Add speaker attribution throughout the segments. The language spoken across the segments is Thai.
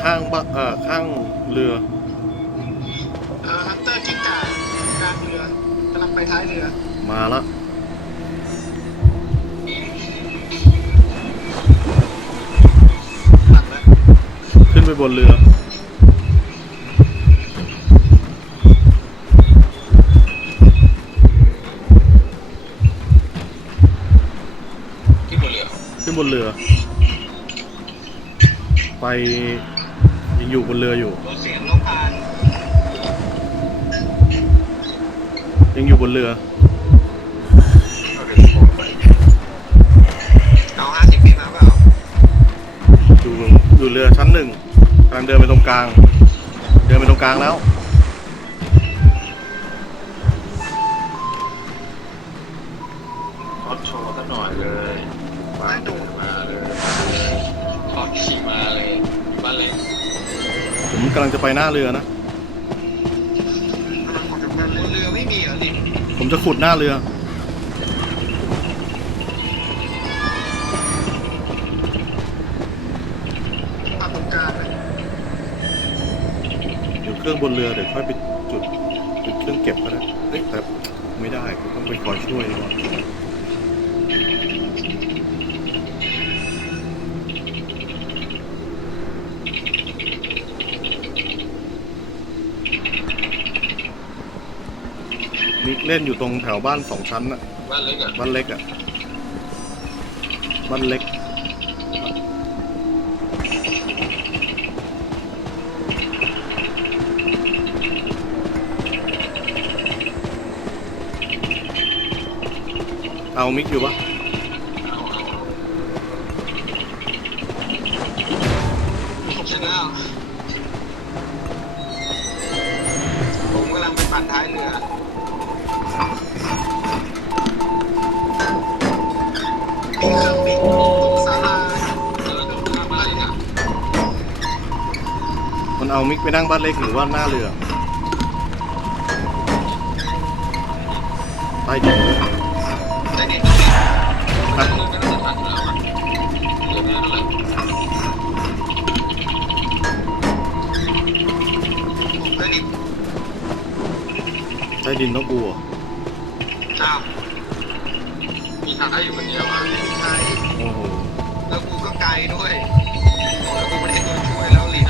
Speaker 1: ข้างบ้านเอ่อข้างเรือ
Speaker 2: เออฮันเตอร์กิ้งก่ากลางเรือกำลังไปท้ายเรือ
Speaker 1: มาละ
Speaker 2: หลังแล้ว
Speaker 1: ขึ้นไปบนเรือ
Speaker 2: ที่บนเรือ
Speaker 1: ขึ้นบนเรือ ไปยังอยู่บนเรืออยู่
Speaker 2: รถเสียงลบผ่าน
Speaker 1: ยังอยู่บนเรือ
Speaker 2: เอาห้าสิบเมตรมาเปล่า
Speaker 1: อยู่อยู่เรือชั้นหนึ่งกำลังเดินไปตรงกลาง เดินไปตรงกลางแล้ว
Speaker 3: รถโชว์สักหน่อยเลยบ้านเดิ
Speaker 1: ผมกำลังจะไปหน้าเรือนะ
Speaker 2: เรือไม่มีเหรอลิ
Speaker 1: ผมจะขุดหน้าเรือ
Speaker 2: ภาพตรงกลางเลย
Speaker 1: อยู่เครื่องบนเรือเดี๋ยวค่อยไปจุดจุดเครื่องเก็บก็ได้เฮ้ยแต่ไม่ได้ผมต้องไปคอยช่วยดีกว่า เล่นอยู่ตรงแถวบ้านสองชั้นน่ะ
Speaker 3: บ้านเล็กอะ
Speaker 1: บ้านเล็กอะบ้านเล็ก เอามิกอยู่ปะ
Speaker 3: เอาเอาเอา
Speaker 2: ผมชนะผมกำลังไปปั่นท้ายเรือ มัน
Speaker 3: เอามิก
Speaker 1: ไปนั่งบ้านเล็กหรือว่าหน้าเรือใต้ดินด้วย
Speaker 2: ได้ดิ
Speaker 1: ครับ
Speaker 3: เรื่องนั้นจะทันอยู่แล้วอะเหลือแค่นั้นแหละ
Speaker 2: ได้ดิ
Speaker 1: ใต้ดินต้องกลัว
Speaker 3: มีทางให้อยู่คนเดียวอะ
Speaker 2: ท้าย
Speaker 1: โอ้โห
Speaker 2: แล้วกูก็ไกลด้วยแล้วกูไม่ได้ตัวช่วยแล้วลิ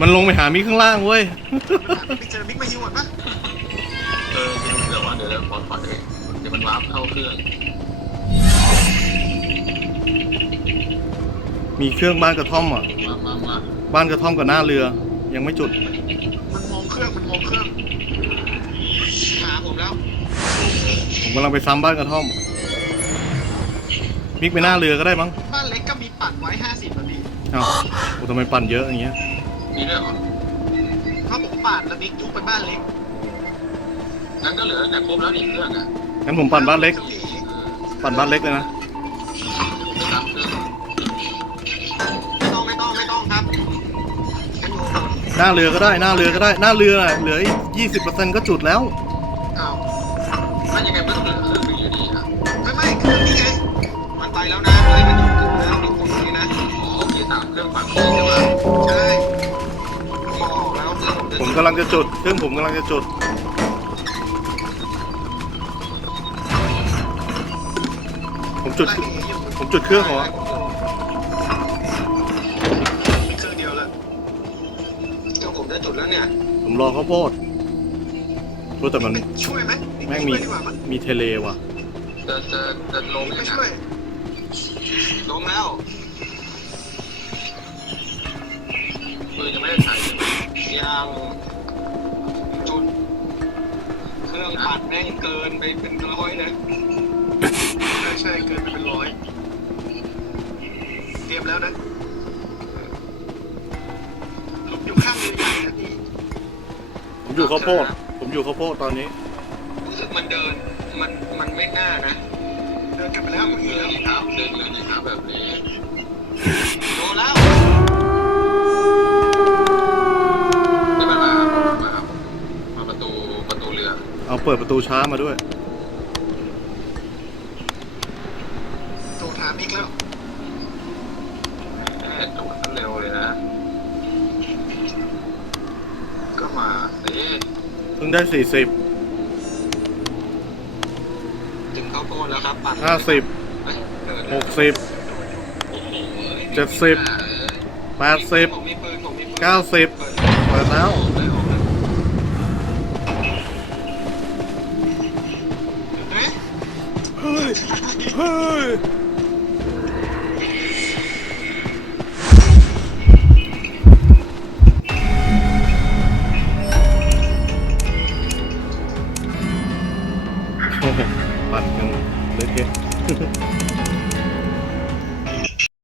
Speaker 3: มั
Speaker 2: น
Speaker 3: ล
Speaker 2: งไปหา
Speaker 1: มิกข้างล่างเว้ย
Speaker 2: พี่เจอมิกมาฮิวหมดปะ
Speaker 3: เออเดี๋ยวเดี๋ยวว่าเดี๋ยวเดี๋ยวขอถอดเลยเดี๋ยวมันวาร์ปเข้าเครื่อง
Speaker 1: มีเครื่องบ้านกระท่อมอะ
Speaker 3: มามามา
Speaker 1: บ้านกระท่อมกับหน้าเรือ ยังไม่จุด
Speaker 2: มันมองเครื่องมันมองเครื่องหาผมแล้ว
Speaker 1: ผมกำลังไปซ้ำบ้านกระท่อม มิกไปหน้าเรือก็ได้มั้ง
Speaker 2: บ้านเล็กก็มีปัดไว้ห้าสิบนาที
Speaker 1: เอ้าโอ้ทำไมปั่นเยอะอย่างเงี้ย
Speaker 3: มีด้วยเหรอ
Speaker 2: ถ้าผมปาดแล้วมิกยุบไปบ้านเล็ก
Speaker 3: งั้นก็เหลือแต่ครบแล้วนี่เครื่องอะ
Speaker 1: งั้นผมปั่นบ้านเล็ก
Speaker 3: เออ
Speaker 1: ปั่นบ้านเล็กเลยนะ
Speaker 3: ผมไปตามเครื่อง
Speaker 2: ไม่ต้องไม่ต้องไม่ต้องครับแค่โยน
Speaker 1: หน้าเรือก็ได้ หน้าเรือก็ได้ หน้าเรือน่ะเหลือยี่สิบเปอร์เซ็นต์ก็จุดแล้ว
Speaker 2: เอา
Speaker 3: ถ้ายังไงไม่ต้องเหลือเครื่องหนึงอยู่ดีอะ
Speaker 2: ไม่ไม่เครื่องนี้ไงมันไปแล้วนะเฮ้ยมันอยู่จุดแล้วอยู่ตรงนี้นะ
Speaker 3: อ๋อโอเคสามเครื่องฝั่งนี้ใช่ไหม
Speaker 2: ใช่พอออ กแล้วเพื่อนผมเดิน
Speaker 1: ผมกกำลังจะจุดเครื่องผมกำลังจะจุด ผมจุด
Speaker 2: ไล่หนีอยู่
Speaker 1: ผมจุดเครื่องเหรอ
Speaker 2: มีเครื่องเดียวแล้วเครื่องผมได้จุดแล้วเนี่ย
Speaker 1: ผมรอข้าวโพดรู้แต่มัน
Speaker 2: ช่วยไหม
Speaker 1: แม่งมี
Speaker 2: ช่วยดีกว่ามั้ย
Speaker 1: มีเทเลว่ะ
Speaker 3: จะจะจะลง
Speaker 2: ไม่
Speaker 3: ยัง
Speaker 2: ช่วย
Speaker 3: ไง
Speaker 2: ลงแล้ว
Speaker 3: ปืนยังไม่ได้ใช้เลย
Speaker 2: ยังจุด เครื่องปัดแม่งเกินไปเป็นร้อยนะใช่ใช่เกินไปเป็นร้อย เตรียมแล้วนะหลบอยู่ข้างเรือใหญ่นะพี่
Speaker 1: ผมอยู่ข้าวโพด ผมอยู่ข้าวโพดตอนนี้
Speaker 2: รู้สึกมันเดิน มันมันไม่น่านะ เดินกลับไปแล้วเมื่อกี้
Speaker 3: เล
Speaker 2: แล้ว
Speaker 3: ยครับเดินเลยครับแบบนี้
Speaker 2: โดนแล้ว
Speaker 3: ไม่เป็นไรครับผมมาครับมาประตูประตูเรือ
Speaker 1: เอาเปิดประตูช้ามาด้วย
Speaker 2: โทรถามอีกแล้ว
Speaker 3: แม่จุดเร็วเลยนะ ก็มาสิ
Speaker 1: เพิ่งได้สี่สิบ
Speaker 2: ถึงข้าวโพดแล้วครับปั่น
Speaker 1: ห้าสิบ
Speaker 3: เอ้ยเกิด
Speaker 1: หกสิบ
Speaker 3: โอ้โห
Speaker 1: เจ็ดสิบ แปดสิบ
Speaker 2: ผมมีปืนผมมีปืน
Speaker 1: เก้าสิบ
Speaker 2: เปิด
Speaker 1: เปิดแล้ว
Speaker 3: ได้ออกแล้ว
Speaker 1: はい。